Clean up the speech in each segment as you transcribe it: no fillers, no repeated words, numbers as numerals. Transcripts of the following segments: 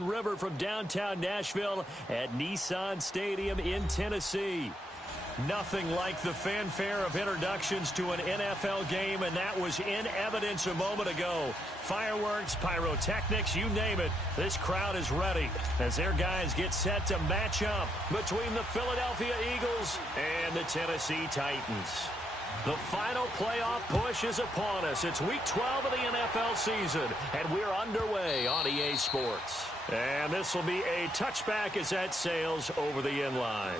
River from downtown Nashville at Nissan Stadium in Tennessee. Nothing like the fanfare of introductions to an NFL game, and that was in evidence a moment ago. Fireworks, pyrotechnics, you name it. This crowd is ready as their guys get set to match up between the Philadelphia Eagles and the Tennessee Titans. The final playoff push is upon us. It's week 12 of the NFL season, and we're underway on EA Sports. And this will be a touchback as that sails over the end line.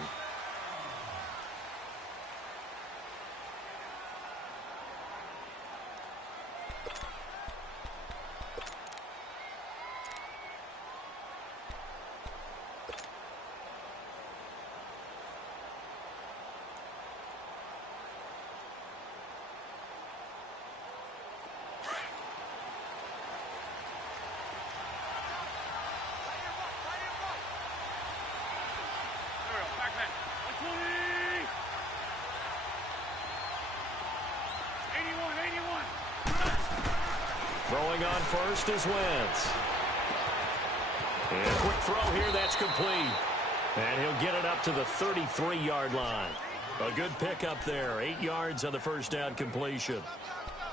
Throwing on first is Wentz. And a quick throw here, that's complete. And he'll get it up to the 33-yard line. A good pickup there, 8 yards on the first down completion.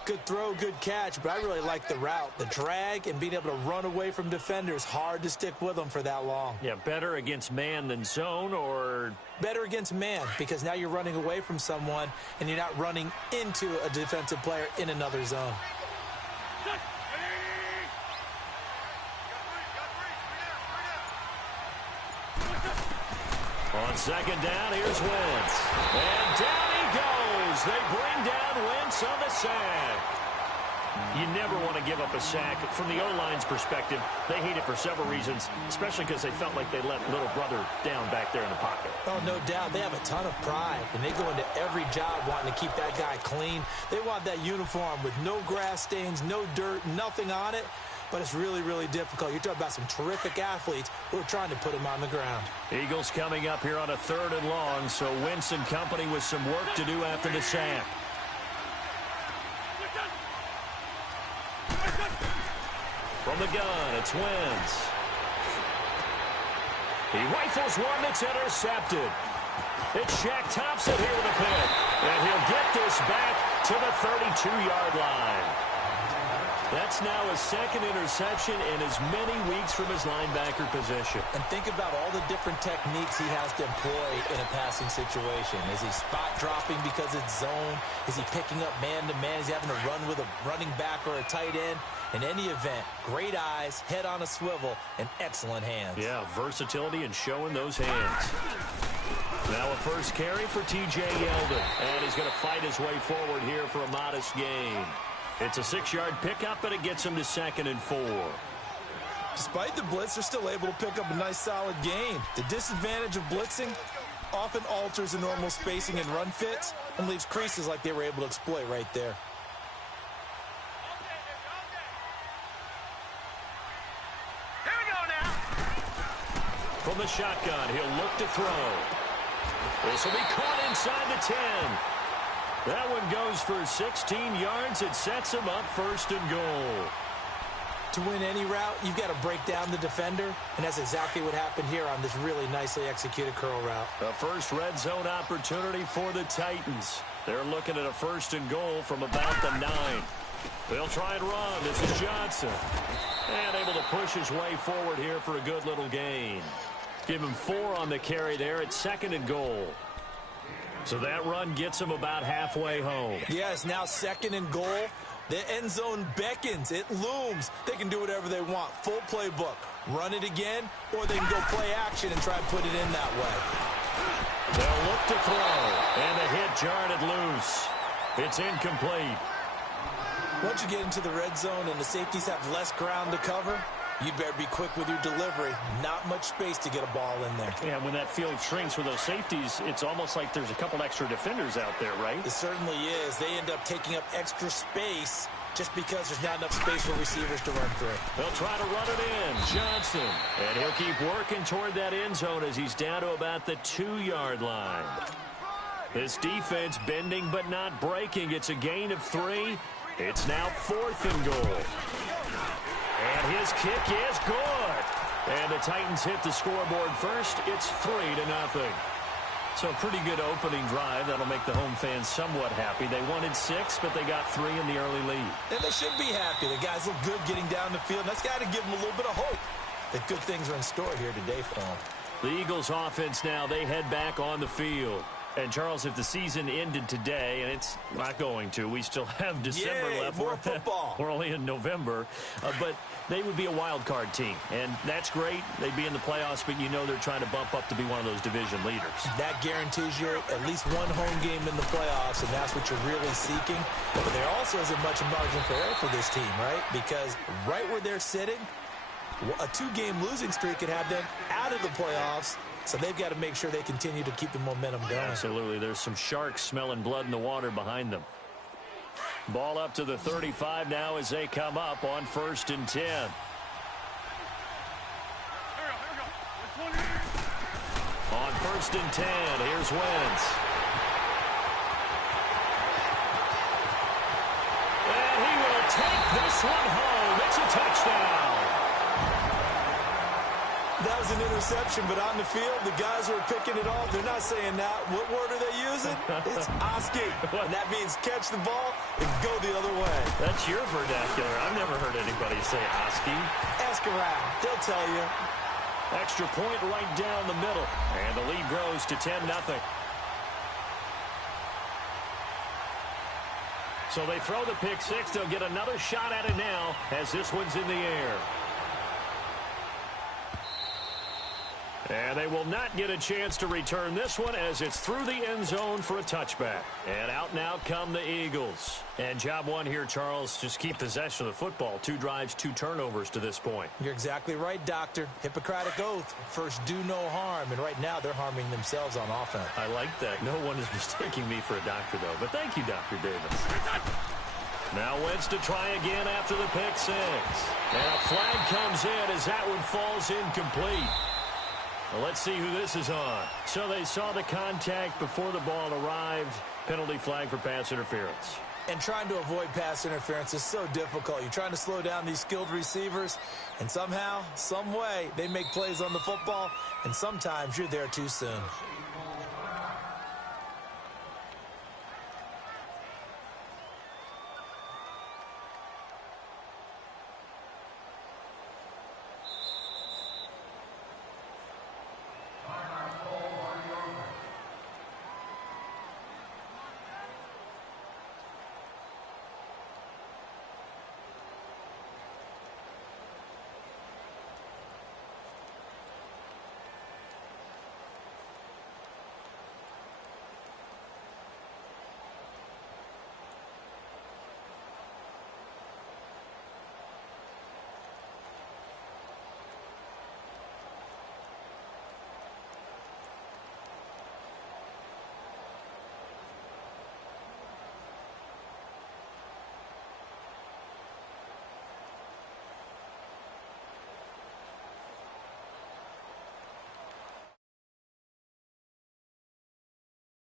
Good throw, good catch, but I really like the route. The drag and being able to run away from defenders, hard to stick with them for that long. Yeah, better against man than zone, or? Better against man, because now you're running away from someone and you're not running into a defensive player in another zone. On second down, here's Wentz. And down he goes. They bring down Wentz on the sack. You never want to give up a sack. From the O-line's perspective, they hate it for several reasons, especially because they felt like they let little brother down back there in the pocket. Oh, no doubt. They have a ton of pride, and they go into every job wanting to keep that guy clean. They want that uniform with no grass stains, no dirt, nothing on it. But it's really, really difficult. You're talking about some terrific athletes who are trying to put him on the ground. Eagles coming up here on a 3rd and long, so Wentz and company with some work to do after the sack. From the gun, it's Wentz. He rifles one that's intercepted. It's Shaq Thompson here with a pick. And he'll get this back to the 32-yard line. That's now his second interception in as many weeks from his linebacker position. And think about all the different techniques he has to employ in a passing situation. Is he spot dropping because it's zone? Is he picking up man-to-man? Is he having to run with a running back or a tight end? In any event, great eyes, head on a swivel, and excellent hands. Yeah, versatility and showing those hands. Now a first carry for T.J. Yeldon. And he's going to fight his way forward here for a modest gain. It's a 6-yard pickup, and it gets him to 2nd and 4. Despite the blitz, they're still able to pick up a nice, solid gain. The disadvantage of blitzing often alters the normal spacing and run fits and leaves creases like they were able to exploit right there. Here we go now. From the shotgun, he'll look to throw. This will be caught inside the 10. That one goes for 16 yards. It sets him up 1st and goal. To win any route, you've got to break down the defender, and that's exactly what happened here on this really nicely executed curl route. The first red zone opportunity for the Titans. They're looking at a 1st and goal from about the 9. They'll try and run. This is Johnson. And able to push his way forward here for a good little gain. Give him 4 on the carry there at 2nd and goal. So that run gets him about halfway home. Yes, now 2nd and goal. The end zone beckons. It looms. They can do whatever they want. Full playbook. Run it again, or they can go play action and try and put it in that way. They'll look to throw. And the hit jarred it loose. It's incomplete. Once you get into the red zone and the safeties have less ground to cover, you better be quick with your delivery. Not much space to get a ball in there. Yeah, when that field shrinks for those safeties, it's almost like there's a couple extra defenders out there, right? It certainly is. They end up taking up extra space just because there's not enough space for receivers to run through. They'll try to run it in. Johnson. And he'll keep working toward that end zone as he's down to about the 2-yard line. This defense bending but not breaking. It's a gain of 3. It's now 4th and goal. And his kick is good. And the Titans hit the scoreboard first. It's 3-0. So a pretty good opening drive. That'll make the home fans somewhat happy. They wanted 6, but they got 3 in the early lead. And they should be happy. The guys look good getting down the field. That's got to give them a little bit of hope that good things are in store here today for them. The Eagles offense now, they head back on the field. And, Charles, if the season ended today, and it's not going to, we still have December left. More football. We're only in November. But they would be a wild card team. And that's great. They'd be in the playoffs, but you know they're trying to bump up to be one of those division leaders. That guarantees you at least one home game in the playoffs, and that's what you're really seeking. But there also isn't much margin for error for this team, right? Because right where they're sitting, a 2-game losing streak could have them out of the playoffs. So they've got to make sure they continue to keep the momentum going. Absolutely. There's some sharks smelling blood in the water behind them. Ball up to the 35 now as they come up on 1st and 10. On 1st and 10, here's Wentz. And he will take this one home. It's a touchdown. That was an interception, but on the field, the guys who are picking it off, they're not saying that. What word are they using? It's Oski. And that means catch the ball and go the other way. That's your vernacular. I've never heard anybody say Oski. Ask around. They'll tell you. Extra point right down the middle. And the lead grows to 10-0. So they throw the pick six. They'll get another shot at it now as this one's in the air. And they will not get a chance to return this one as it's through the end zone for a touchback. And out now come the Eagles. And job one here, Charles, just keep possession of the football. 2 drives, 2 turnovers to this point. You're exactly right, Doctor. Hippocratic oath. First, do no harm. And right now, they're harming themselves on offense. I like that. No one is mistaking me for a doctor, though. But thank you, Dr. Davis. Now Wentz to try again after the pick six. And a flag comes in as that one falls incomplete. Well, let's see who this is on. So they saw the contact before the ball arrived. Penalty flag for pass interference. And trying to avoid pass interference is so difficult. You're trying to slow down these skilled receivers, and somehow, some way, they make plays on the football, and sometimes you're there too soon.